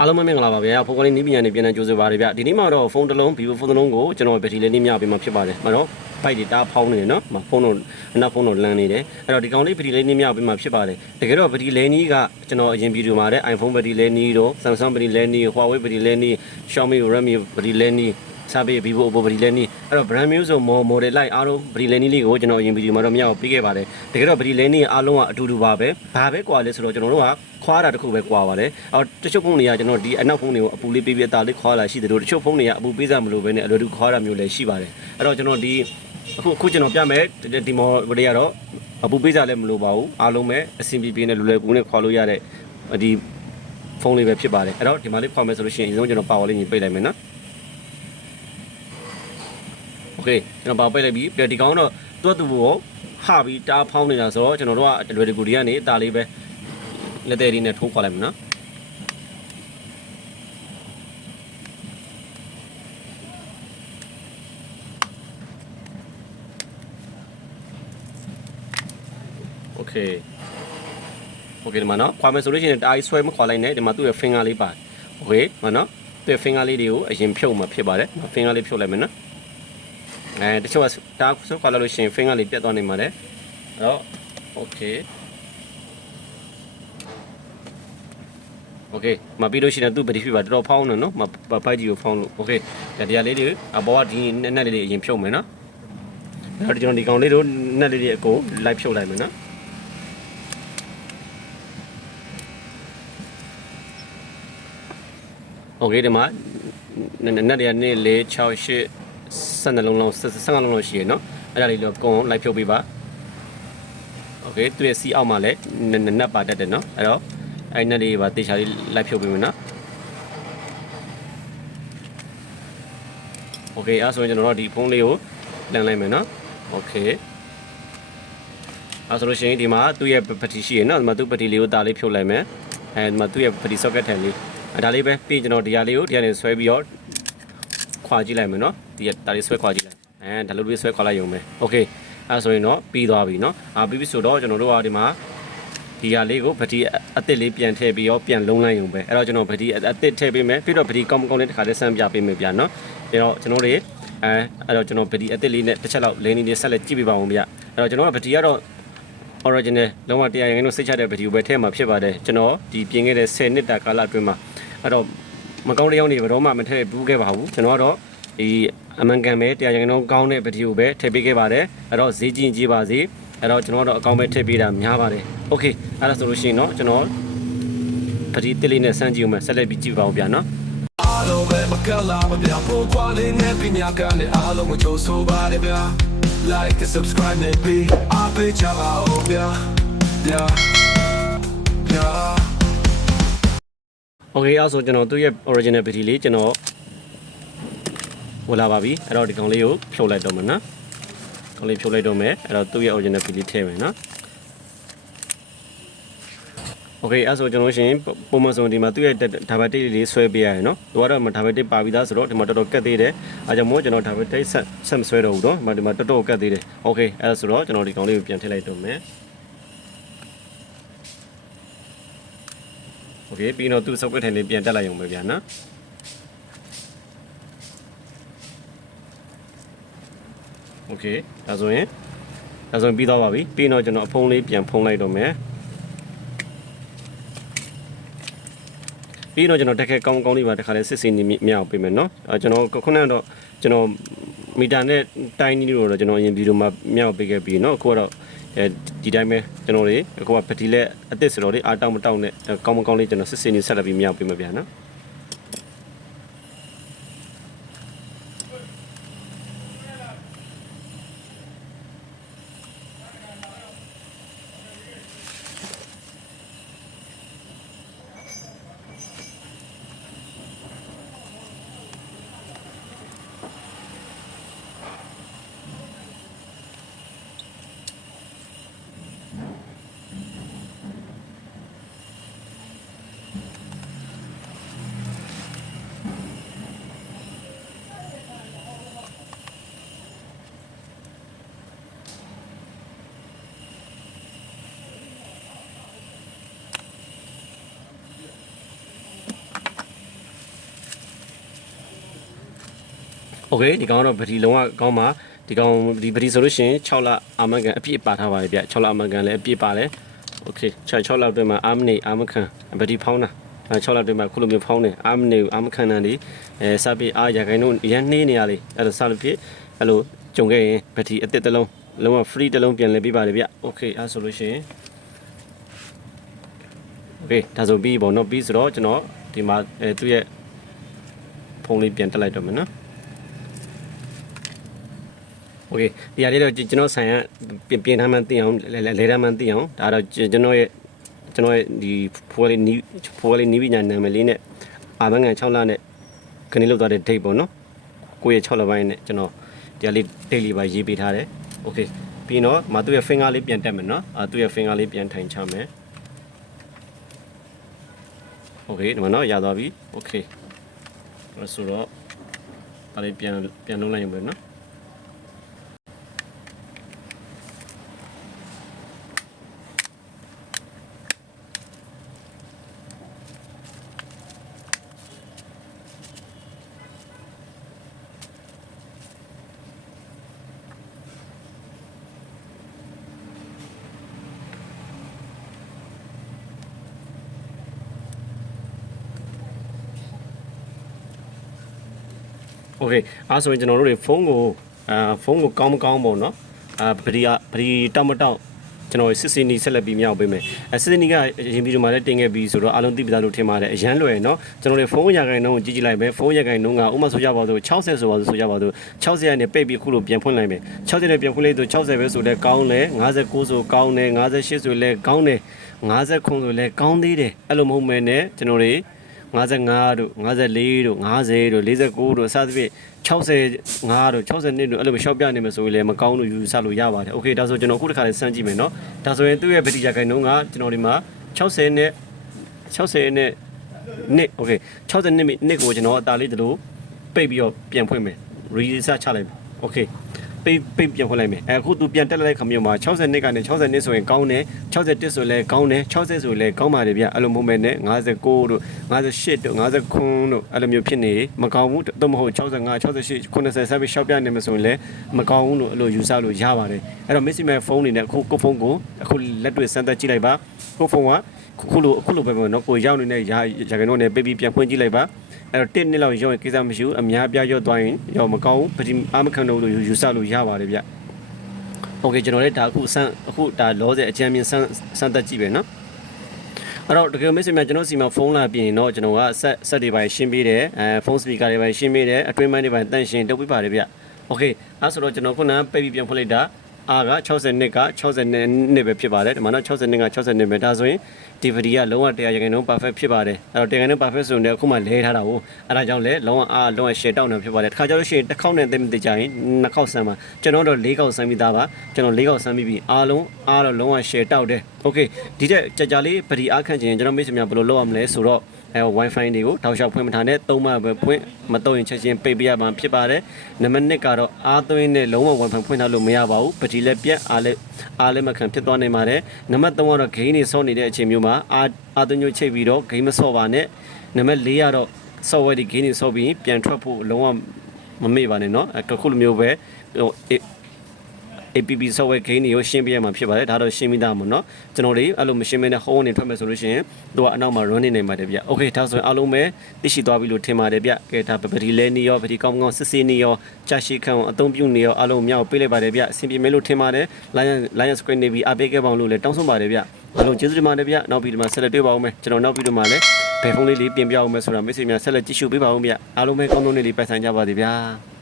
အားလုံးပဲမင်္ဂလာပါဗျာဖုန်းကလေးနီးပညာနဲ့ပြန်လည်ကြိုဆိုပါရဗျဒီနေ့မှာတော့ဖုန်းတစ်လုံး Vivo ဖုန်းတစ်လုံးကိုကျွန်တော်ဘက်ထရီလေးနှိမ့်မြပေးမှာဖြစ်ပါတယ်မတော့ပိုက်တွေတားဖောင်းနေတယ်နော်မဖုန်းတော့အနောက်ဖုန်းတော့လန်းနေတယ်အဲ့တော့ဒီကောင်လေးဘက်ထရီလေးနှိမ့်မြပေးမှာဖြစ်ပါတယ်တကယ်တော့ဘက်ထရီလဲနီးကကျွန်တော်အရင်ဗီဒီယိုမှာတဲ့ iPhone ဘက်ထရီလဲနီးတော့ Samsung ဘက်ထရီလဲနီး Huawei ဘက်ထရီလဲနီး Xiaomi Redmi ဘက်ထရီလဲနီး စားပြီး Vivo Oppo ဘက်ထရီလဲနီးအဲ့တော့ brand မျိုးစုံ model လိုက်အားလုံးဘက်ထရီလဲနီးလေးကိုကျွန်တော်အရင်ဗီဒီယိုမှာတော့မြောက်ပေးခဲ့ပါတယ်တကယ်တော့ဘက်ထရီလဲနီးအားလုံးကအတူတူပါပဲဘာပဲကွာလဲဆိုတော့ကျွန်တော်တို့ကခွာတာတစ်ခုပဲကွာပါတယ်အော်တချို့ဖုန်းတွေကကျွန်တော်ဒီအနောက်ဖုန်းတွေကိုအပူလေးပေးပြီးအသားလေးခွာလာရှိတယ်လို့တချို့ဖုန်းတွေကအပူပေးစားမလို့ပဲနဲ့အလိုတူခွာတာမျိုးလည်းရှိပါတယ်အဲ့တော့ကျွန်တော်ဒီအခုအခုကျွန်တော်ပြမယ်ဒီမော်တွေကတော့အပူပေးစားလည်းမလိုပါဘူးအားလုံးပဲအဆင်ပြေပြေနဲ့လွယ်လွယ်ကူကူနဲ့ခွာလို့ရတဲ့ဒီဖုန်းလေးပဲဖြစ်ပါတယ်အဲ့တော့ဒီမှာလေးခွာမယ်ဆိုလို့ရှိရင်အရင်ဆုံးကျွန်တော်ပါဝါလေးညီပိတ်လိုက်မယ်နော် โอเคကျွန်တော်ပါပိတ်လိုက်ပြီပြီးတော့ဒီကောင်တော့တွတ်သူကိုဟပြီးတားဖောင်းနေတာဆိုတော့ကျွန်တော်တို့ကလွယ်တကူဒီကနေအသားလေးပဲလက်သေးလေးနဲ့ထိုးခွာလိုက်မယ်နော် โอเคโอเคဒီမှာเนาะခွာမယ်ဆိုလို့ရှိရင်တအားကြီးဆွဲမခွာလိုက်နဲ့ဒီမှာသူ့ရဲ့ finger လေးပါတယ်โอเคမှာเนาะသူ့ရဲ့ finger လေးတွေကိုအရင်ဖြုတ်မှာဖြစ်ပါတယ် finger လေးဖြုတ်လိုက်မယ်เนาะ အဲတချို့ကတအားဆွဲခွာလိုက်လို့ရှိရင် finger လေးပြတ်သွားနိုင်ပါတယ်အဲ့တော့โอเคโอเคမပြီးလို့ရှိရင်သူ့ပတိဖြစ်ပါတော်တော်ဖောင်းနေနော်မပိုက်ကြီးကိုဖောင်းလို့โอเคဒါတရားလေးတွေအပေါ်ကဒီနက်နက်လေးတွေအရင်ဖြုတ်မယ်နော်အဲ့တော့ကျွန်တော်ဒီကောင်လေးတို့နက်လေးတွေအကုန်လိုက်ဖြုတ်လိုက်မယ်နော် โอเคဒီမှာနနက်တရနေ့4 6 8 12လုံးလုံး15လုံးလုံးရှိရเนาะအဲ့ဒါလေးတော့ကွန်လိုက်ဖြုတ်ပေးပါโอเคသူရဲ့စီအောက်မှာလည်းနနက်ပါတတ်တယ်เนาะအဲ့တော့အဲ့နက်လေးပါတေချာလေးလိုက်ဖြုတ်ပေးမယ်เนาะโอเคအဲ့ဆိုရင်ကျွန်တော်တို့ဒီဖုန်းလေးကိုလန်လိုက်မယ်เนาะโอเคအဲ့ဆိုလို့ရှိရင်ဒီမှာသူ့ရဲ့ပတိရှိရเนาะဒီမှာသူ့ပတိလေးကိုတာလေးဖြုတ်လိုက်မယ်အဲဒီမှာသူ့ရဲ့ပတိ socket ထန်လေး အဲဒါလေးပဲပြီးကျွန်တော်ဒီဟာလေးကိုဒီဟာလေးဆွဲပြီးတော့ခွာကြည့်လိုက်မယ်နော် ဒီဟာဒါလေးဆွဲခွာကြည့်လိုက်အဲဒါလိုလေးဆွဲခွာလိုက်ရုံပဲโอเคအဲဆိုရင်တော့ပြီးသွားပြီနော်အာပြီးပြီဆိုတော့ကျွန်တော်တို့ကဒီမှာဒီဟာလေးကိုဗတိအစ်စ်လေးပြန်ထည့်ပြီးတော့ပြန်လုံးလိုက်ရုံပဲအဲ့တော့ကျွန်တော်ဗတိအစ်စ်ထည့်ပေးမယ်ပြီးတော့ဗတိကောင်းကောင်းလေးတစ်ခါလေးစမ်းပြပေးမယ်ဗျာနော်အဲ့တော့ကျွန်တော်တို့အဲအဲ့တော့ကျွန်တော်ဗတိအစ်စ်လေးနဲ့တစ်ချက်လောက်လင်းနေလေးဆက်လက်ကြည့်ပေးပါဦးဗျာအဲ့တော့ကျွန်တော်ကဗတိကတော့ original လုံးဝတရားရင်တို့စိတ်ချတဲ့ဗီဒီယိုပဲထဲမှာဖြစ်ပါတယ်ကျွန်တော်ဒီပြင်ခဲ့တဲ့10နှစ်တာကာလအတွင်းမှာအဲ့တော့မကောင်းတဲ့ရောက်နေဘယ်တော့မှမထည့်ဘူးခဲ့ပါဘူးကျွန်တော်ကတော့ ဒီအမှန်ကန်ပဲတရားရင်တို့ကောင်းတဲ့ဗီဒီယိုပဲထည့်ပေးခဲ့ပါတယ်အဲ့တော့ဈေးကြီးကြီးပါစေအဲ့တော့ကျွန်တော်ကတော့အကောင်းပဲထည့်ပေးတာများပါတယ်โอเคအဲ့ဒါဆိုလို့ရှိရင်เนาะကျွန်တော်ဗီဒီတစ်လေးနဲ့စမ်းကြည့်ဦးမယ်ဆက်လက်ပြီးကြည့်ပါဦးဗျာเนาะ အားလုံးပဲမကလာမပြဖို့ကွာလေးနဲ့ပညာကလည်းအားလုံးကိုကြိုးဆိုပါရဗျာ like and subscribe နဲ့ပြီးအားပေးကြပါဦးဗျာဗျာဗျာ โอเคအဲ့ဆိုကျွန်တော်သူ့ရဲ့ original ဗီဒီလေးကျွန်တော် ဝင်လာပါပြီအဲ့တော့ဒီကောင်လေးကိုဖြုတ်လိုက်တော့မယ်နော်ကောင်လေးဖြုတ်လိုက်တော့မယ်အဲ့တော့သူ့ရဲ့ original feel ထည့်မယ်နော် Okay အဲ့ဆိုကျွန်တော်ရှင်ပုံမှန်ဆိုဒီမှာသူ့ရဲ့ဒါဘတ်တိတ်လေးဆွဲပေးရတယ်နော်သူကတော့ဒါဘတ်တိတ်ပါပြီးသားဆိုတော့ဒီမှာတော်တော်ကတ်သေးတယ်အားကြောင့်မို့ကျွန်တော်ဒါဘတ်တိတ်ဆက်ဆက်မဆွဲတော့ဘူးနော်ဒီမှာဒီမှာတော်တော်ကတ်သေးတယ် Okay အဲ့ဆိုတော့ကျွန်တော်ဒီကောင်လေးကိုပြန်ထည့်လိုက်တော့မယ် Okay ပြီးတော့သူ့ socket ထိုင်လေးပြန်တက်လိုက်အောင်ပဲဗျာနော် โอเคဒါဆိုရင်ဒါဆိုရင်ပြီးသွားပါပြီပြီးတော့ကျွန်တော်အဖုံးလေးပြန်ဖုံးလိုက်တော့မယ် ပြီးတော့ကျွန်တော်တက်ခဲကောင်းကောင်းလေးပါတခါလဲစစ်စင်နေမြောက်ပေးမယ်နော်အဲကျွန်တော်ခုနကတော့ကျွန်တော်မီတာနဲ့တိုင်းနီးလို့တော့ကျွန်တော်အရင်ဗီဒီယိုမှာမြောက်ပေးခဲ့ပြီးเนาะအခုကတော့အဲဒီတိုင်းပဲကျွန်တော်တွေအခုကပတိလက်အစ်စ်ဆိုတော့လေအားတောက်မတောက်နဲ့ကောင်းမကောင်းလေးကျွန်တော်စစ်စင်နေဆက်လက်ပြီးမြောက်ပေးမှာဗျာနော် โอเคဒီကောင်ကတော့ဗတီလုံးဝကောင်းပါဒီကောင်ဒီဗတီဆိုလို့ရှိရင်6လအာမကန်အပြည့်ပါထားပါတယ်ဗျ6လအာမကန်လည်းအပြည့်ပါတယ်โอเค6 6လအတွင်းမှာအာမနေအာမခံဗတီဖောင်းတာအဲ6လအတွင်းမှာခုလိုမျိုးဖောင်းတယ်အာမနေအာမခံတာဒီအဲစပ်ပြီးအာရခိုင်တို့ရန်နှေးနေရလေအဲ့ဒါစလို့ဖြစ်အဲ့လိုကြုံခဲ့ရင်ဗတီအစ်စ်တစ်လုံးလုံးဝ free တစ်လုံးပြန်လဲပေးပါတယ်ဗျโอเคအဲ့ဆိုလို့ရှိရင် โอเคဒါဆိုပြီးပေါ့နော်ပြီးဆိုတော့ကျွန်တော်ဒီမှာအဲသူ့ရဲ့ဖုန်းလေးပြန်တက်လိုက်တော့မယ်နော် โอเคဒီဟာလေးတော့ကျွန်တော်ဆိုင်ရပြင်ပြင်ထားမှန်းသိအောင်လဲလဲထားမှန်းသိအောင်ဒါတော့ကျွန်တော်ရဲ့ကျွန်တော်ရဲ့ဒီဖိုးလေးနီးဖိုးလေးနီးပညာနာမည်လေးနဲ့အာမငန်6လနဲ့ခဏလောက်သွားတဲ့ date ပေါ့နော်ကိုယ့်ရဲ့6လပိုင်းနဲ့ကျွန်တော်ဒီဟာလေး date လေးပါရေးပေးထားတယ်โอเคပြီးတော့မသူ့ရဲ့ finger လေးပြန်တက်မယ်နော်အာသူ့ရဲ့ finger လေးပြန်ထိုင်ချမယ် โอเคဒီမှာတော့ရသွားပြီโอเคအဲ့ဆိုတော့ဒါလေးပြန်ပြန်လုံးလိုက်ရင်ပဲเ โอเคအဲ့ဆိုရင်ကျွန်တော်တို့တွေဖုန်းကိုအာဖုန်းကိုကောင်းမကောင်းပေါ့เนาะအာဗရီဗရီတောက်မတောက်ကျွန်တော်စစ်စင်းနီဆက်လက်ပြီးမြောက်ပေးမယ်အဲစစ်စင်းနီကရင်ပြီးတော့မှလည်းတင်ခဲ့ပြီးဆိုတော့အားလုံးသိပြီသားလို့ထင်ပါတယ်အရန်လွယ်เนาะကျွန်တော်တွေဖုန်းရခိုင်နှုန်းကိုကြည့်ကြည့်လိုက်မယ်ဖုန်းရခိုင်နှုန်းကဥမာဆိုကြပါစို့60ဆိုပါစို့ဆိုကြပါစို့60ရနဲ့ပိတ်ပြီးခုလိုပြန်ဖွင့်လိုက်မယ်60နဲ့ပြန်ဖွင့်လိုက်ဆို60ပဲဆိုလဲကောင်းတယ်59ဆိုကောင်းတယ်58ဆိုလဲကောင်းတယ်59ဆိုလဲကောင်းသေးတယ်အဲ့လိုမဟုတ်မဲနဲ့ကျွန်တော်တွေ 55တို့54တို့50တို့49တို့အစသဖြင့်65တို့62တို့အဲ့လိုရှောက်ပြနေမှာဆိုရင်လည်းမကောင်းလို့ယူဆလို့ရပါတယ်။ Okay ဒါဆိုကျွန်တော်အခုတစ်ခါလေးစမ်းကြည့်မယ်နော်။ဒါဆိုရင်သူ့ရဲ့ဗတိရခိုင်နှုန်းကကျွန်တော်ဒီမှာ60နဲ့60နဲ့နှစ် Okay 60နှစ်နှစ်ကိုကျွန်တော်အသားလေးတလို့ပိတ်ပြီးတော့ပြန်ဖွင့်မယ်။ reset ချလိုက်မယ်။ Okay ပိတ်ပိတ်ပြန်ဖွင့်လိုက်မယ်အခုသူပြန်တက်လိုက်ခမျိုးမှာ60နှစ်ကနေ60နှစ်ဆိုရင်ကောင်းတယ်61ဆိုလည်းကောင်းတယ်60ဆိုလည်းကောင်းပါတယ်ဗျအဲ့လိုမျိုးမဲ့နဲ့59တို့58တို့59တို့အဲ့လိုမျိုးဖြစ်နေမကောင်းဘူးတော့မဟုတ်65 68 90ဆက်ပြီးရှောက်ပြနေမှာဆိုရင်လည်းမကောင်းဘူးလို့အဲ့လိုယူဆလို့ရပါတယ်အဲ့တော့ Messi မဲ့ဖုန်းနေနဲ့အခုကိုဖုန်းကိုအခုလက်တွေ့စမ်းသပ်ကြည့်လိုက်ပါကိုဖုန်းကခုလိုအခုလိုပဲပေါ့နော်ကိုရောက်နေတဲ့ရာရာခိုင်နှုန်းနဲ့ပေးပြီးပြန်ဖွင့်ကြည့်လိုက်ပါ အဲ့တော့တစ်နှစ်လောက်ရောက်ရင်ကိစ္စမရှိဘူးအများပြရောက်သွားရင်ရောက်မကောင်းဘူးပတိအာမခံတော့လို့ယူဆလို့ရပါတယ်ဗျโอเคကျွန်တော်လည်းဒါအခုစမ်းအခုဒါလောဆယ်အကြံမြင်စမ်းစမ်းသက်ကြည့်ပဲနော်အဲ့တော့တကယ်မိတ်ဆွေများကျွန်တော်စီမှာဖုန်းလာပြင်တော့ကျွန်တော်ကဆက်ဆက်တွေပိုင်းရှင်းပေးတယ်အဲဖုန်းစပီကာတွေပိုင်းရှင်းပေးတယ်အတွင်းပိုင်းတွေပိုင်းတန့်ရှင်းတုပ်ပေးပါတယ်ဗျโอเคအဲ့ဆိုတော့ကျွန်တော်ခုနပိတ်ပြီးပြန်ဖွင့်လိုက်တာ အားက60နှစ်က60နှစ်ပဲဖြစ်ပါတယ်ဒီမှာတော့60နှစ်က60နှစ်ပဲဒါဆိုရင်ဒီဗီဒီကလုံးဝ100ရာခိုင်နှုန်း perfect ဖြစ်ပါတယ်အဲ့တော့100ရာခိုင်နှုန်း perfect ဆိုရင်အခုမှလဲထားတာကိုအဲ့ဒါကြောင့်လဲလုံးဝအားလုံးဝ share တောက်နေဖြစ်ပါတယ်တစ်ခါကျလို့ရှိရင်တစ်ခေါက်နဲ့သိမသိကြရင်နှစ်ခေါက်ဆမ်းပါကျွန်တော်တော့၄ခေါက်ဆမ်းပြီးသားပါကျွန်တော်၄ခေါက်ဆမ်းပြီးပြီအားလုံးအားတော့လုံးဝ share တောက်တယ် okay ဒီတက်ကြာကြာလေးဗီဒီအားခန့်ချင်ကျွန်တော်မိတ်ဆွေများဘယ်လိုလုပ်ရမလဲဆိုတော့အဲ wifi တွေကိုတောက်လျှောက်ဖွင့်မထားနဲ့သုံးမှပဲဖွင့်မတော့ရင်ချက်ချင်းပိတ်ပြရမှာဖြစ်ပါတယ်နံပါတ်1ကတော့အားသွင်းနဲ့လုံးဝ wifi ဖွင့်ထားလို့မရပါဘူးပတိလည်းပြတ်အားလည်းအားလည်းမခံဖြစ်သွားနိုင်ပါတယ်နံပါတ်3ကတော့ဂိမ်းတွေဆော့နေတဲ့အချိန်မျိုးမှာအားအားသွင်းညှို့ချိတ်ပြီးတော့ဂိမ်းမဆော့ပါနဲ့နံပါတ်4ကတော့ software ဒီဂိမ်းတွေဆော့ပြီးပြန်ထွက်ဖို့လုံးဝမမေ့ပါနဲ့เนาะအခုလိုမျိုးပဲဟို APP software gain တွေကိုရှင်းပြရမှာဖြစ်ပါတယ်ဒါတော့ရှင်းပြီးသားမို့เนาะကျွန်တော်တွေအဲ့လိုမရှင်းမနဲ့ home နေထွက်မယ်ဆိုလို့ရှိရင်သူကအနောက်မှာ run နေနိုင်ပါတယ်ဗျ Okay ဒါဆိုရင်အားလုံးပဲသိရှိသွားပြီလို့ထင်ပါတယ်ဗျကဲဒါပတိလဲနေရောပတိကောင်းကောင်းစစ်စစ်နေရောကြာရှိခံအောင်အသုံးပြုနေရောအားလုံးမြောက်ပေးလိုက်ပါတယ်ဗျအဆင်ပြေမယ်လို့ထင်ပါတယ် Lion Lion Screen နေပြီးအပေးခဲ့ပါအောင်လို့လည်းတောင်းဆိုပါတယ်ဗျအားလုံးကျေးဇူးတင်ပါတယ်ဗျနောက်ပြီးဒီမှာဆက်လက်တွေ့ပါအောင်မယ်ကျွန်တော်နောက်ပြီးတော့မှလည်းဘယ်ဖုန်းလေးလေးပြင်ပြအောင်မယ်ဆိုတာမိတ်ဆွေများဆက်လက်ကြည့်ရှုပေးပါအောင်ဗျအားလုံးပဲကောင်းကောင်းလေးလေးပိုင်ဆိုင်ကြပါစေဗျာ